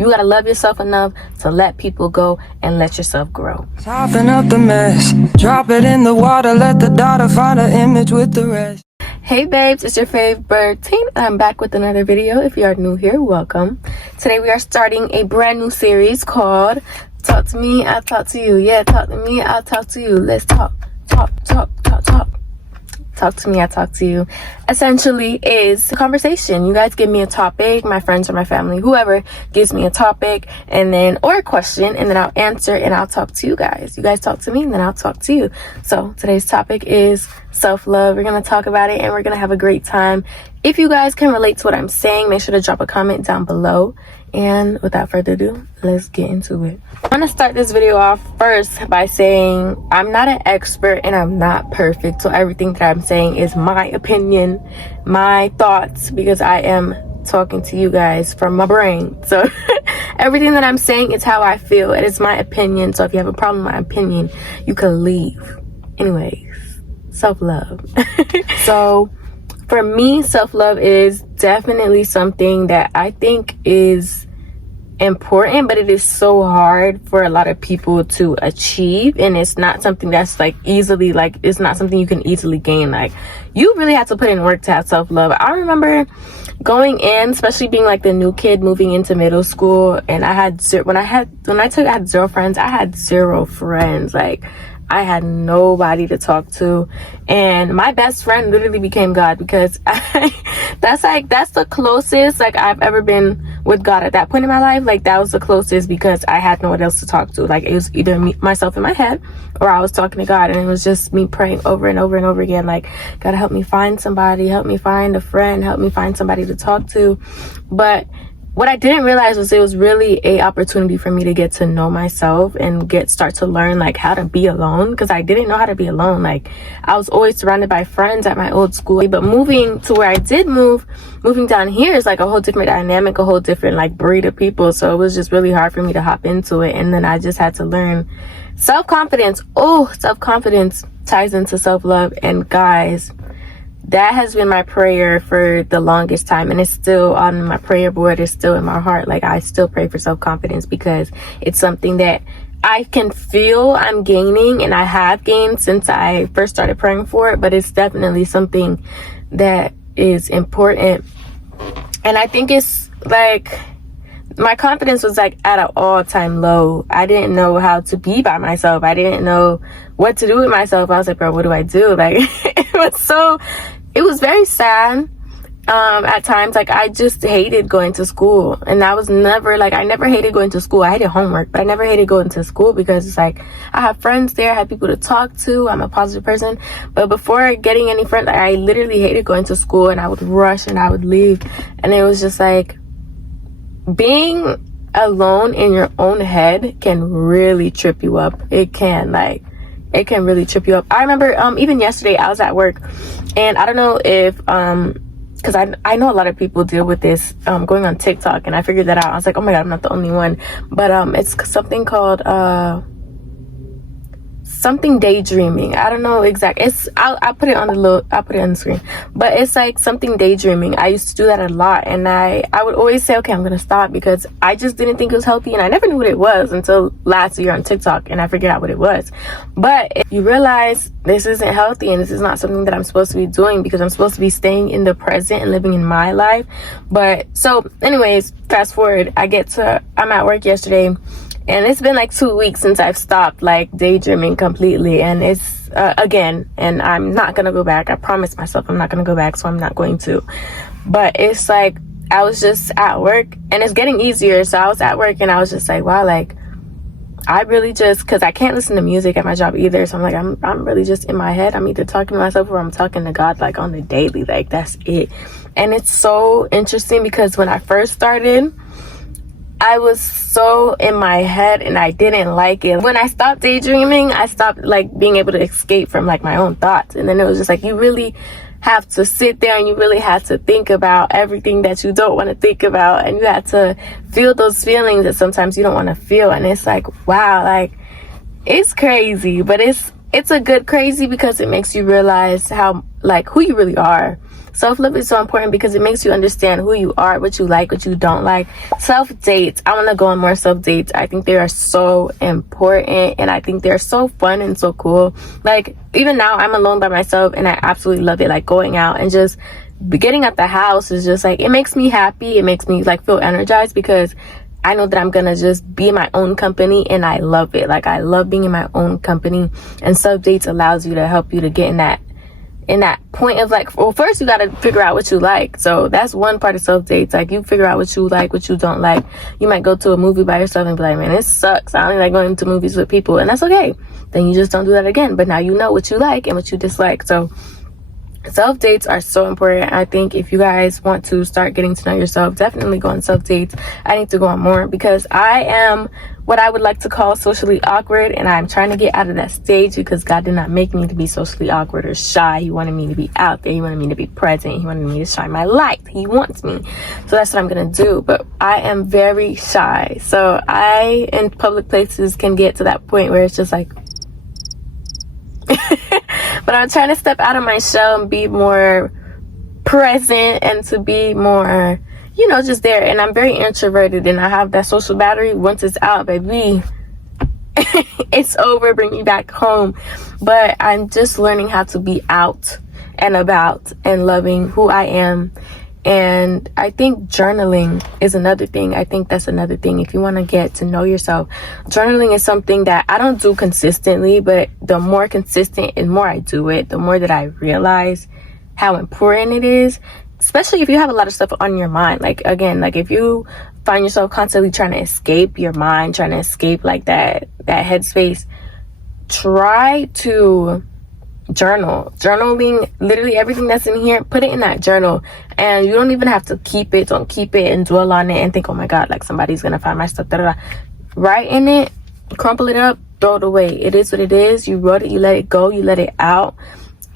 You gotta love yourself enough to let people go and let yourself grow. Soften up the mess, drop it in the water, let the daughter find an image with the rest. Hey babes, it's your fave bird team. I'm back with another video. If you are new here, welcome. Today we are starting a brand new series called Talk to Me, I'll Talk to You. Yeah, talk to me, I'll talk to you. Let's talk. Talk to me, I talk to you. Essentially is a conversation. You guys give me a topic, my friends or my family, whoever gives me a topic and then or a question, and then I'll answer and I'll talk to you guys. You guys talk to me and then I'll talk to you. So today's topic is self-love. We're gonna talk about it and we're gonna have a great time. If you guys can relate to what I'm saying, make sure to drop a comment down below. And without further ado, let's get into it. I'm gonna start this video off first by saying I'm not an expert and I'm not perfect. So everything that I'm saying is my opinion, my thoughts, because I am talking to you guys from my brain. So everything that I'm saying is how I feel. It is my opinion. So if you have a problem with my opinion, you can leave. Anyways, self-love. So for me, self-love is definitely something that I think is important, but it is so hard for a lot of people to achieve, and it's not something that's easily it's not something you can easily gain. You really have to put in work to have self-love. I remember going in, especially being the new kid moving into middle school, and I had zero friends. I had zero friends. I had nobody to talk to, and my best friend literally became God, because that's the closest I've ever been with God at that point in my life. That was the closest, because I had no one else to talk to. It was either myself in my head, or I was talking to God, and it was just me praying over and over and over again, God, help me find somebody, help me find a friend, help me find somebody to talk to. But what I didn't realize was it was really a opportunity for me to get to know myself and start to learn how to be alone, because I didn't know how to be alone. I was always surrounded by friends at my old school, but moving to where I did moving down here is a whole different dynamic, a whole different breed of people. So it was just really hard for me to hop into it, and then I just had to learn self-confidence. Self-confidence ties into self-love, and guys, that has been my prayer for the longest time, and it's still on my prayer board. It's still in my heart. I still pray for self-confidence, because it's something that I can feel I'm gaining, and I have gained since I first started praying for it, but it's definitely something that is important. And I think it's my confidence was at an all-time low. I didn't know how to be by myself. I didn't know what to do with myself. I was bro, what do I do? It was very sad at times. I just hated going to school, and I was never I never hated going to school. I hated homework, but I never hated going to school, because it's I have friends there, I had people to talk to, I'm a positive person. But before getting any friends, I literally hated going to school, and I would rush and I would leave, and it was just being alone in your own head can really trip you up. It can it can really trip you up. I remember even yesterday I was at work, and I don't know if because I know a lot of people deal with this going on TikTok, and I figured that out. I was oh my god, I'm not the only one. But it's something called something daydreaming. I don't know exactly. I'll put it on the screen. But it's something daydreaming. I used to do that a lot, and I would always say, okay, I'm gonna stop, because I just didn't think it was healthy, and I never knew what it was until last year on TikTok, and I figured out what it was. But if you realize this isn't healthy, and this is not something that I'm supposed to be doing, because I'm supposed to be staying in the present and living in my life. But so anyways, fast forward, I'm at work yesterday, and it's been 2 weeks since I've stopped daydreaming completely, and it's again, and I'm not gonna go back. I promised myself I'm not gonna go back, so I'm not going to. But it's I was just at work, and it's getting easier. So I was at work, and I was just wow, I really just, because I can't listen to music at my job either, so I'm really just in my head. I'm either talking to myself or I'm talking to God on the daily. That's it. And it's so interesting, because when I first started, I was so in my head, and I didn't like it. When I stopped daydreaming, I stopped being able to escape from my own thoughts. And then it was just you really have to sit there, and you really have to think about everything that you don't want to think about, and you have to feel those feelings that sometimes you don't want to feel. And it's wow, it's crazy, but it's a good crazy, because it makes you realize how who you really are. Self-love is so important because it makes you understand who you are, what you like, what you don't like. Self-dates, I want to go on more self-dates. I think they are so important, and I think they're so fun and so cool. Like, even now, I'm alone by myself, and I absolutely love it. Like, going out and just getting out the house is just like, it makes me happy. It makes me like feel energized because I know that I'm gonna just be in my own company, and I love it. Like, I love being in my own company, and self-dates allows you to help you to get in that point of like, well, first you got to figure out what you like. So that's one part of self-dates. Like, you figure out what you like, what you don't like. You might go to a movie by yourself and be like, man, this sucks. I only like going to movies with people, and that's okay. Then you just don't do that again. But now you know what you like and what you dislike. So self-dates are so important. I think if you guys want to start getting to know yourself, definitely go on self-dates. I need to go on more because I am what I would like to call socially awkward, and I'm trying to get out of that stage because God did not make me to be socially awkward or shy. He wanted me to be out there. He wanted me to be present. He wanted me to shine my light. He wants me. So that's what I'm going to do. But I am very shy. So I, in public places, can get to that point where it's just like, but I'm trying to step out of my shell and be more present and to be more, you know, just there. And I'm very introverted, and I have that social battery. Once it's out, baby, it's over. Bring me back home. But I'm just learning how to be out and about and loving who I am. And I think journaling is another thing. I think that's another thing. If you want to get to know yourself, journaling is something that I don't do consistently, but the more consistent and more I do it, the more that I realize how important it is, especially if you have a lot of stuff on your mind. Like, again, like if you find yourself constantly trying to escape your mind, trying to escape like that headspace, try to journaling literally everything that's in here, put it in that journal. And you don't even have to keep it. Don't keep it and dwell on it and think, oh my god, like somebody's gonna find my stuff. Write in it, crumple it up, throw it away. It is what it is. You wrote it, you let it go, you let it out,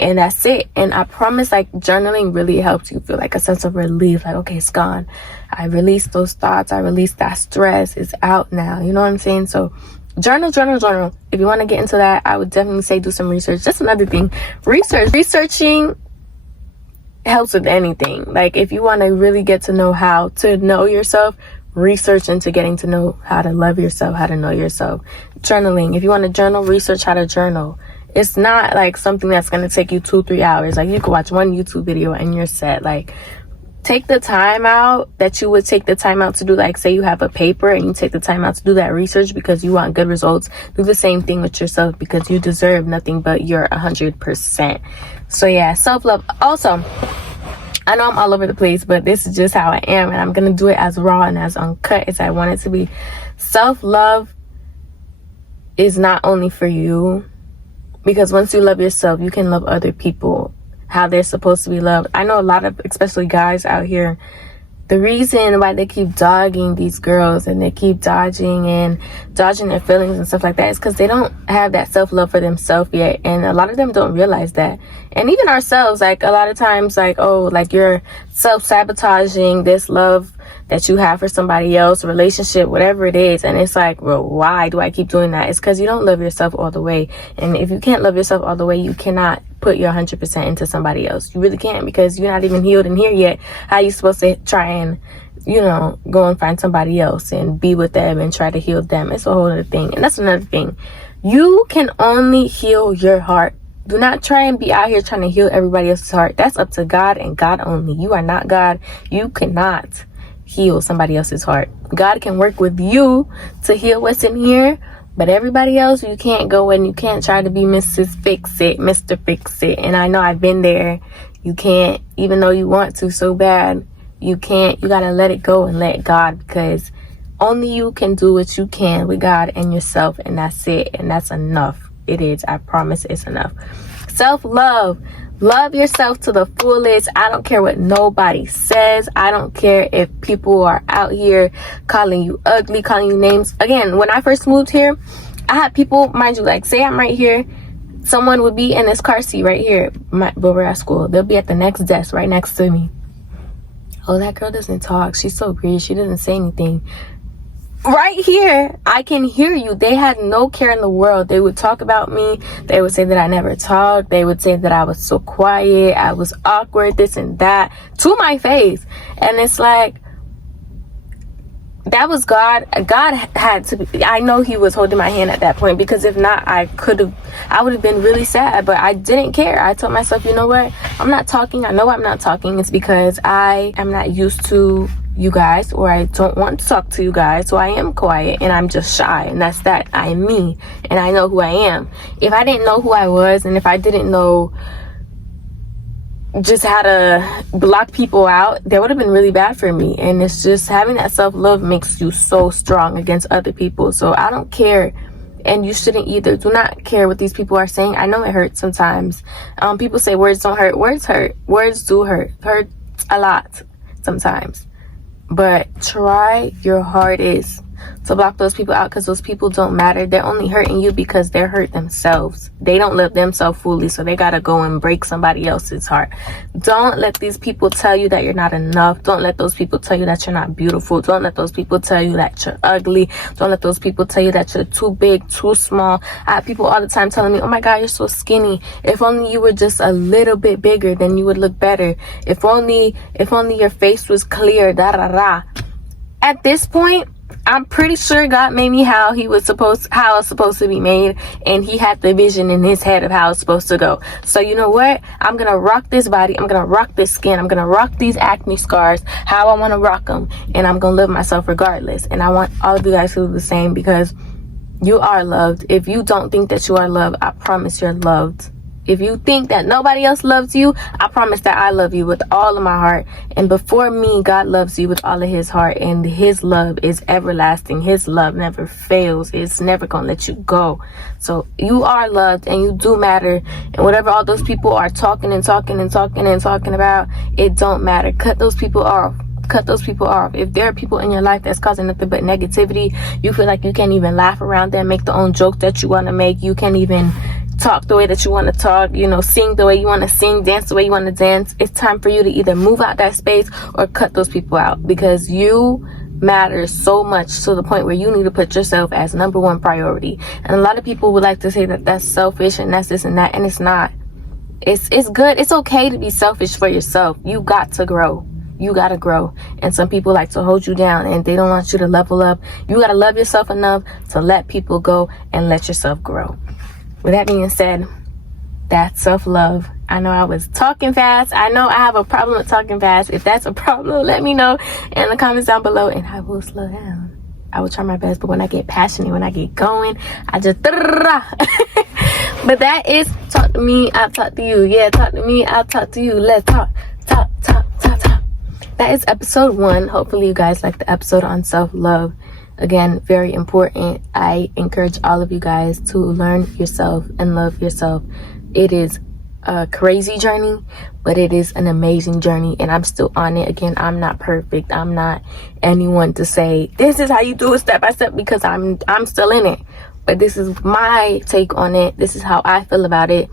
and that's it. And I promise, like, journaling really helps you feel like a sense of relief. Like, okay, it's gone. I released those thoughts. I released that stress. It's out now. You know what I'm saying? So journal. If you want to get into that, I would definitely say do some research. Just another thing, researching helps with anything. Like, if you want to really get to know how to know yourself, research into getting to know how to love yourself, how to know yourself. Journaling, if you want to journal, research how to journal. It's not like something that's going to take you 2-3 hours. Like, you can watch one YouTube video and you're set. Like, take the time out that you would take the time out to do, like, say you have a paper and you take the time out to do that research because you want good results. Do the same thing with yourself because you deserve nothing but your 100%. So yeah, self-love. Also, I know I'm all over the place, but this is just how I am, and I'm gonna do it as raw and as uncut as I want it to be. Self-love is not only for you, because once you love yourself, you can love other people how they're supposed to be loved. I know a lot of, especially guys out here, the reason why they keep dogging these girls and they keep dodging their feelings and stuff like that is because they don't have that self-love for themselves yet. And a lot of them don't realize that. And even ourselves, like, a lot of times, like, oh, like, you're self-sabotaging this love that you have for somebody else, relationship, whatever it is. And it's like, well, why do I keep doing that? It's because you don't love yourself all the way. And if you can't love yourself all the way, you cannot put your 100% into somebody else. You really can't, because you're not even healed in here yet. How are you supposed to try and, you know, go and find somebody else and be with them and try to heal them? It's a whole other thing. And that's another thing. You can only heal your heart. Do not try and be out here trying to heal everybody else's heart. That's up to God and God only. You are not God. You cannot heal somebody else's heart. God can work with you to heal what's in here, but everybody else, you can't go and you can't try to be Mrs. Fix It, Mr. Fix It. And I know I've been there. You can't, even though you want to so bad, you can't. You gotta let it go and let God, because only you can do what you can with God and yourself, and that's it. And that's enough. It is. I promise it's enough. Self-love. Love yourself to the fullest. I don't care what nobody says. I don't care if people are out here calling you ugly, calling you names. Again, when I first moved here, I had people, mind you, like, say I'm right here, someone would be in this car seat right here, but we're at school. They'll be at the next desk right next to me. Oh, that girl doesn't talk. She's so greedy. She doesn't say anything. right here, I can hear you. They had no care in the world. They would talk about me. They would say that I never talked. They would say that I was so quiet, I was awkward, this and that, to my face. And it's like, that was God. God had to be, I know he was holding my hand at that point, because if not, I would have been really sad. But I didn't care. I told myself, you know what, I'm not talking. I know I'm not talking. It's because I am not used to you guys, or I don't want to talk to you guys, so I am quiet and I'm just shy, and that's that. I am me, and I know who I am. If I didn't know who I was, and if I didn't know just how to block people out, that would have been really bad for me. And it's just, having that self-love makes you so strong against other people. So I don't care, and you shouldn't either. Do not care what these people are saying. I know it hurts sometimes. People say words don't hurt. Words hurt. Words do hurt a lot sometimes. But try your hardest to block those people out, because those people don't matter. They're only hurting you because they're hurt themselves. They don't love themselves fully, so they gotta go and break somebody else's heart. Don't let these people tell you that you're not enough. Don't let those people tell you that you're not beautiful. Don't let those people tell you that you're ugly. Don't let those people tell you that you're too big, too small. I have people all the time telling me, oh my God, you're so skinny. If only you were just a little bit bigger, then you would look better. If only your face was clear, da da da. At this point, I'm pretty sure God made me how it's supposed to be made, and he had the vision in his head of how it's supposed to go. So you know what? I'm gonna rock this body. I'm gonna rock this skin. I'm gonna rock these acne scars how I want to rock them, and I'm gonna love myself regardless. And I want all of you guys to do the same, because you are loved. If you don't think that you are loved, I promise you're loved. If you think that nobody else loves you, I promise that I love you with all of my heart. And before me, God loves you with all of his heart. And his love is everlasting. His love never fails. It's never going to let you go. So you are loved, and you do matter. And whatever all those people are talking about, it don't matter. Cut those people off. Cut those people off. If there are people in your life that's causing nothing but negativity, you feel like you can't even laugh around them, make the own jokes that you want to make. You can't even talk the way that you want to talk, sing the way you want to sing, dance the way you want to dance. It's time for you to either move out that space or cut those people out, because you matter so much to the point where you need to put yourself as number one priority. And a lot of people would like to say that that's selfish and that's this and that, and it's not. It's good. It's okay to be selfish for yourself. You got to grow. You gotta grow. And some people like to hold you down, and they don't want you to level up. You gotta love yourself enough to let people go and let yourself grow. With that being said, that's self-love. I know I was talking fast. I know I have a problem with talking fast. If that's a problem, let me know in the comments down below, and I will slow down. I will try my best, but when I get passionate, when I get going, I just but that is talk to me, I'll talk to you. Yeah, talk to me, I'll talk to you. Let's talk. That is episode 1. Hopefully you guys like the episode on self-love. Again, very important. I encourage all of you guys to learn yourself and love yourself. It is a crazy journey, but it is an amazing journey, and I'm still on it. Again, I'm not perfect. I'm not anyone to say this is how you do it step by step, because I'm still in it. But this is my take on it. This is how I feel about it.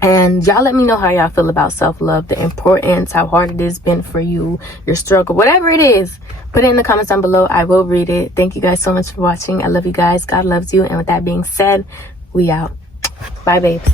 And y'all let me know how y'all feel about self-love, the importance, how hard it has been for you, your struggle, whatever it is. Put it in the comments down below. I will read it. Thank you guys so much for watching. I love you guys. God loves you. And with that being said, we out. Bye, babes.